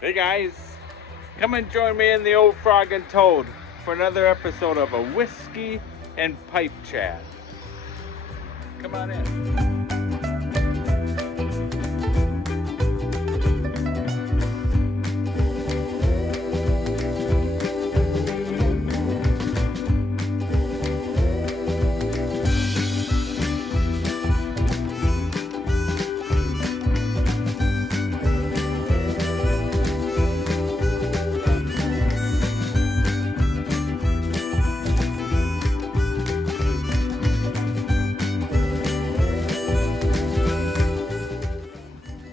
Hey guys, come and join me in the Old Frog and Toad for another episode of a Whiskey and Pipe Chat. Come on in.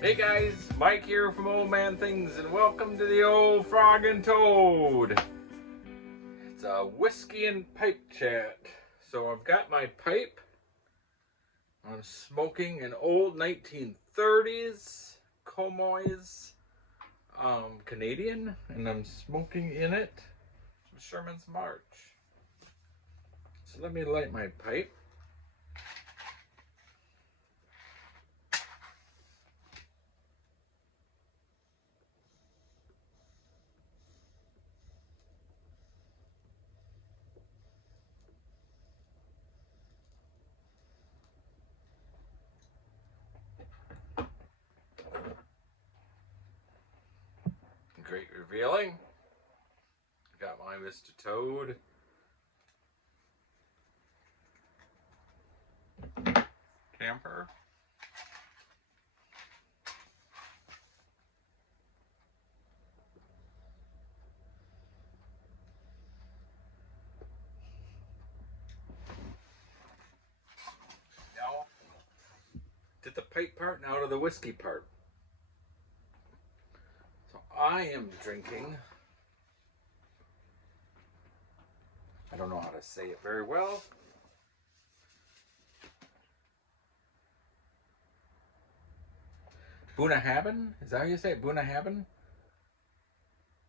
Hey guys, Mike here from Old Man Things, and welcome to the Old Frog and Toad. It's a Whiskey and Pipe Chat. So I've got my pipe. I'm smoking an old 1930s Comoy's Canadian, and I'm smoking in it some Sherman's March. So let me light my pipe. Great revealing. Got my Mr. Toad. Camper. Now, did the pipe part, now to the whiskey part. So I am drinking, I don't know how to say it very well. Bunnahabhain, is that how you say it? Bunnahabhain?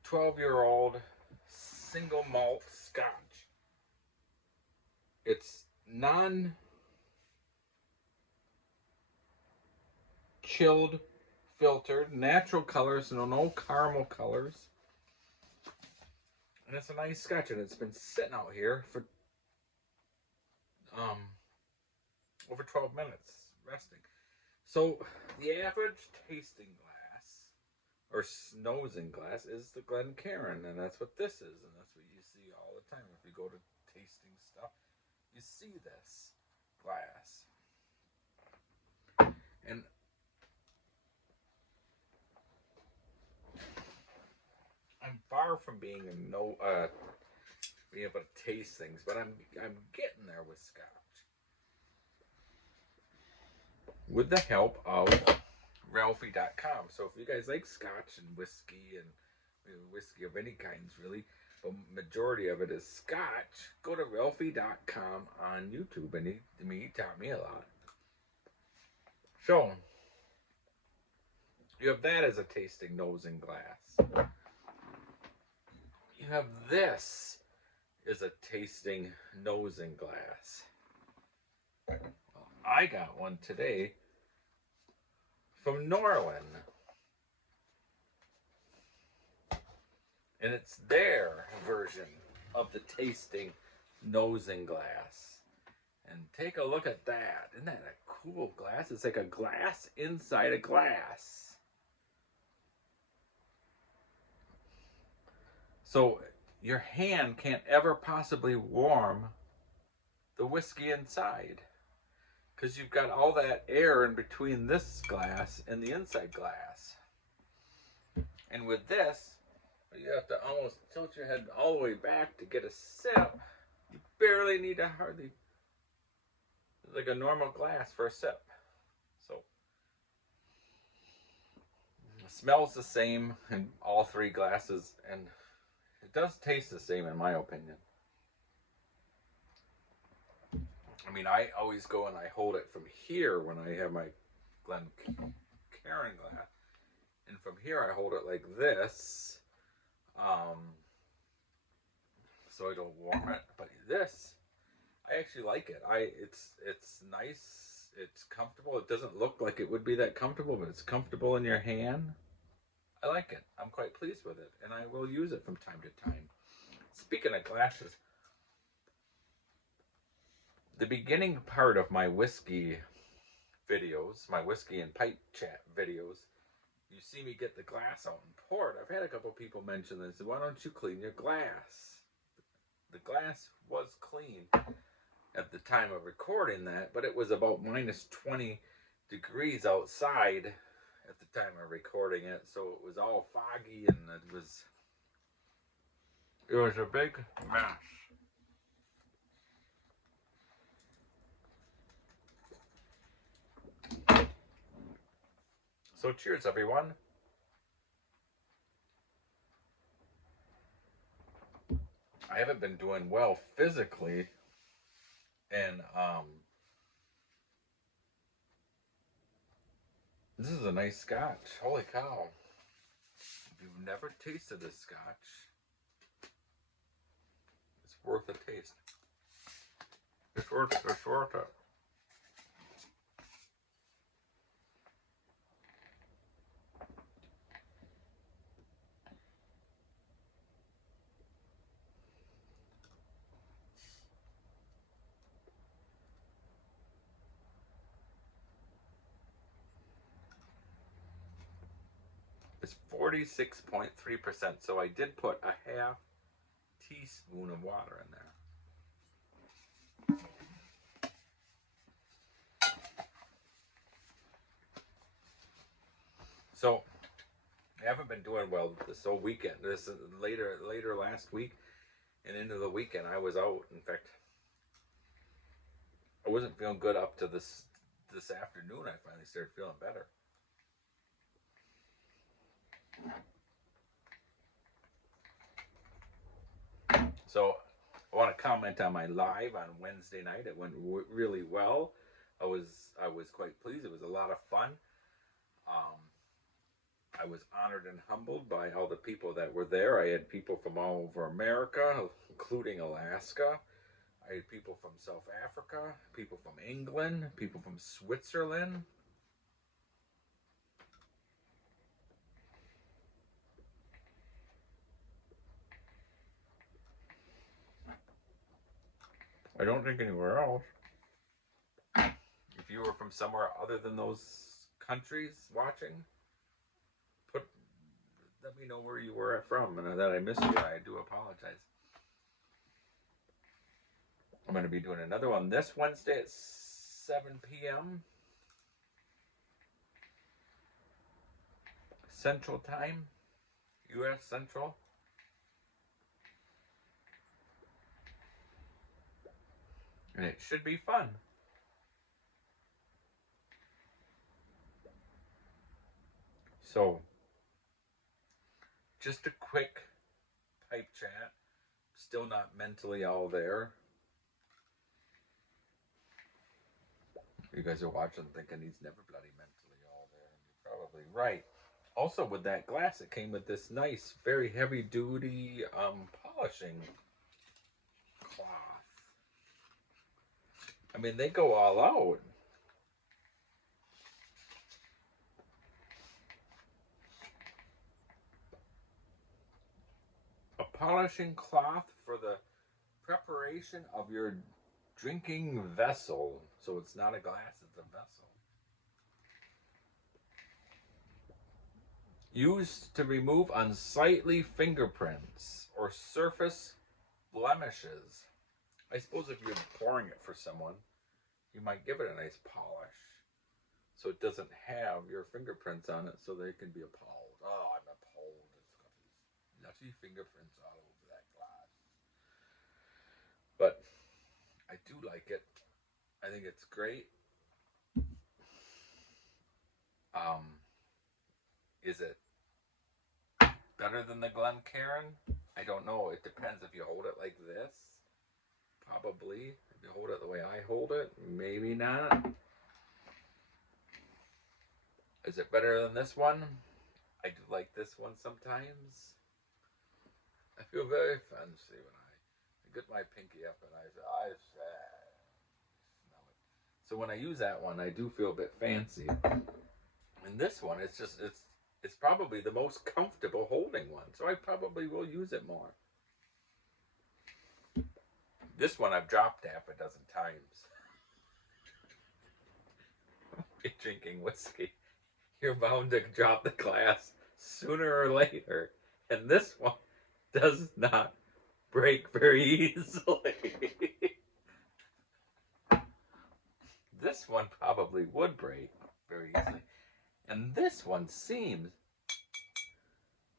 12-year-old single malt scotch. It's non-chilled, filtered, natural colors, no caramel colors. And it's a nice scotch, and it's been sitting out here for over 12 minutes resting. So the average tasting glass or nosing glass is the Glencairn, and that's what this is, and that's what you see all the time. If you go to tasting stuff, you see this glass. And I'm far from being being able to taste things, but I'm getting there with scotch. With the help of Ralphie.com. So if you guys like scotch and whiskey and whiskey of any kinds really, but majority of it is scotch, go to Ralphie.com on YouTube, and he taught me a lot. So you have that as a tasting nosing glass. You have this as a tasting nosing glass. I got one today from Norlin, and it's their version of the tasting nosing glass. And take a look at that. Isn't that a cool glass? It's like a glass inside a glass. So your hand can't ever possibly warm the whiskey inside, because you've got all that air in between this glass and the inside glass. And with this, you have to almost tilt your head all the way back to get a sip. You barely need to hardly, like a normal glass for a sip. So it smells the same in all three glasses, and it does taste the same in my opinion. I mean, I always go and I hold it from here when I have my Glencairn glass. And from here I hold it like this. So I don't warm it. But this, I actually like it. It's nice. It's comfortable. It doesn't look like it would be that comfortable, but it's comfortable in your hand. I like it. I'm quite pleased with it, and I will use it from time to time. Speaking of glasses, the beginning part of my whiskey videos, my whiskey and pipe chat videos, you see me get the glass out and pour it. I've had a couple people mention this. Why don't you clean your glass? The glass was clean at the time of recording that, but it was about minus 20 degrees outside at the time of recording it, so it was all foggy and it was a big mess. So cheers, everyone. I haven't been doing well physically, and this is a nice scotch. Holy cow. If you've never tasted this scotch, it's worth a taste. It's worth it. It's 46.3%, so I did put a half teaspoon of water in there. So I haven't been doing well this whole weekend. This later last week and into the weekend I was out. In fact, I wasn't feeling good up to this afternoon. I finally started feeling better. So I want to comment on my live on Wednesday night. It went really well. I was quite pleased. It was a lot of fun. I was honored and humbled by all the people that were there. I had people from all over America, including Alaska. I had people from South Africa, people from England, people from Switzerland. I don't think anywhere else. If you were from somewhere other than those countries watching, let me know where you were from and that I missed you. I do apologize. I'm going to be doing another one this Wednesday at 7 p.m. Central Time, U.S. Central. And it should be fun. So, just a quick pipe chat. Still not mentally all there. You guys are watching thinking he's never bloody mentally all there. And you're probably right. Also, with that glass, it came with this nice, very heavy-duty polishing cloth. I mean, they go all out. A polishing cloth for the preparation of your drinking vessel. So it's not a glass, it's a vessel. Used to remove unsightly fingerprints or surface blemishes. I suppose if you're pouring it for someone, you might give it a nice polish so it doesn't have your fingerprints on it, so they can be appalled. Oh, I'm appalled. It's got these nutty fingerprints all over that glass. But I do like it. I think it's great. Is it better than the Glencairn? I don't know. It depends if you hold it like this. Probably. If you hold it the way I hold it, maybe not. Is it better than this one? I do like this one sometimes. I feel very fancy when I get my pinky up and I smell it. So when I use that one, I do feel a bit fancy. And this one, it's It's probably the most comfortable holding one, so I probably will use it more. This one I've dropped half a dozen times. You're drinking whiskey, you're bound to drop the glass sooner or later, and this one does not break very easily. This one probably would break very easily, and this one seems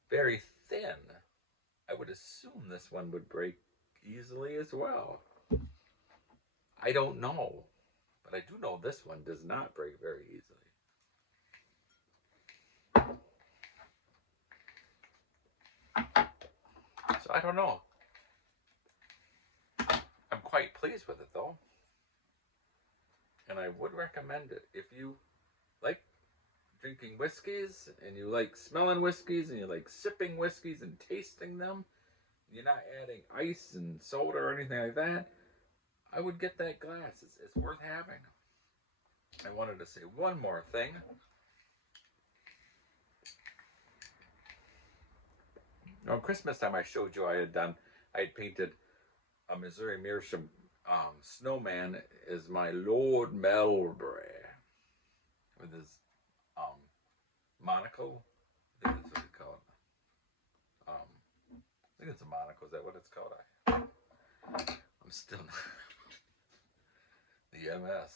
very thin. I would assume this one would break easily as well. I don't know, but I do know this one does not break very easily. So I don't know. I'm quite pleased with it though. And I would recommend it if you like drinking whiskeys and you like smelling whiskeys and you like sipping whiskeys and tasting them. You're not adding ice and soda or anything like that. I would get that glass. It's worth having. I wanted to say one more thing. On Christmas time, I showed you I had painted a Missouri Meerschaum snowman as my Lord Melbury with his monocle. I think that's what they call it. I think it's a monocle. Is that what it's called? I'm still. The MS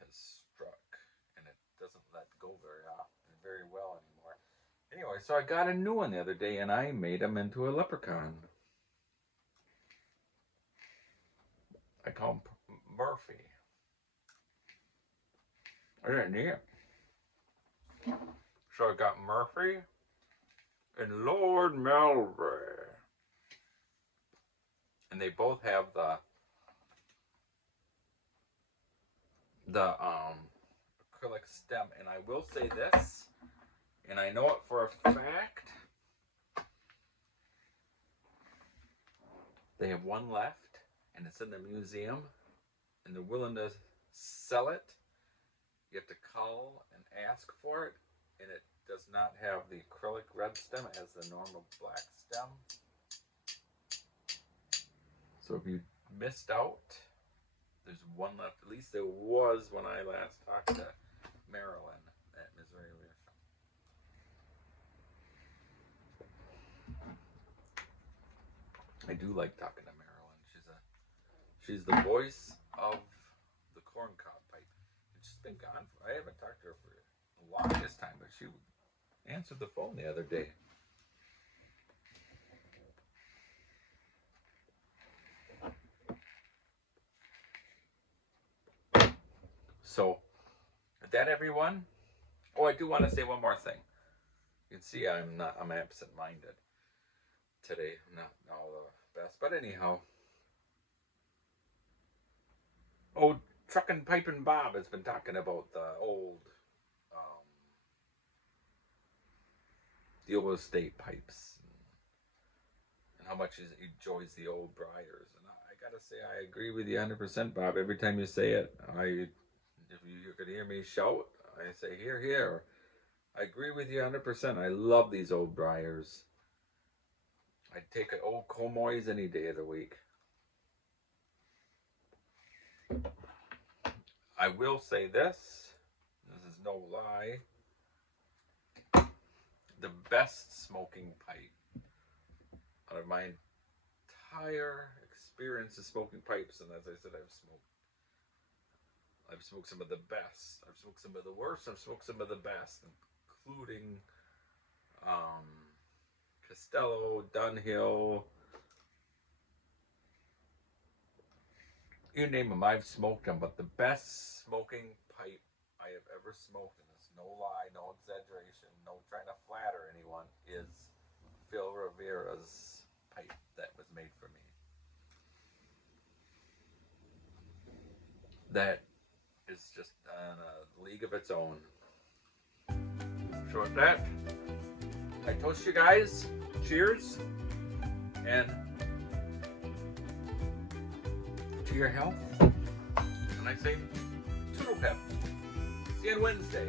has struck, and it doesn't let go very well anymore. Anyway, so I got a new one the other day, and I made him into a leprechaun. I call him Murphy. Isn't it neat? So I got Murphy and Lord Melbury. And they both have the acrylic stem. And I will say this, and I know it for a fact, they have one left, and it's in the museum, and they're willing to sell it. You have to call and ask for it, and it does not have the acrylic red stem. It has the normal black stem. So if you missed out, there's one left. At least there was when I last talked to Marilyn at Missouri Meerschaum. I do like talking to Marilyn. She's the voice of the corncob pipe. She's been gone. I haven't talked to her for the longest time, but she answered the phone the other day. So, with that, everyone. Oh, I do want to say one more thing. You can see I'm absent-minded today. I'm not all the best, but anyhow. Oh, Truckin' Pipin' Bob has been talking about the old estate pipes and how much he enjoys the old briars. And I gotta say, I agree with you 100%, Bob. Every time you say it, if you could hear me shout, I say, hear, hear. I agree with you 100%. I love these old briars. I'd take old Comoys any day of the week. I will say this is no lie. The best smoking pipe out of my entire experience of smoking pipes, and as I said, I've smoked some of the best. I've smoked some of the worst. I've smoked some of the best, including Costello, Dunhill. You name them, I've smoked them. But the best smoking pipe I have ever smoked, and it's no lie, no exaggeration, no trying to flatter anyone, is Phil Rivera's pipe that was made for me. That is just on a league of its own. So with that, I toast you guys. Cheers. And to your health. And I say toodle pep. See you on Wednesday.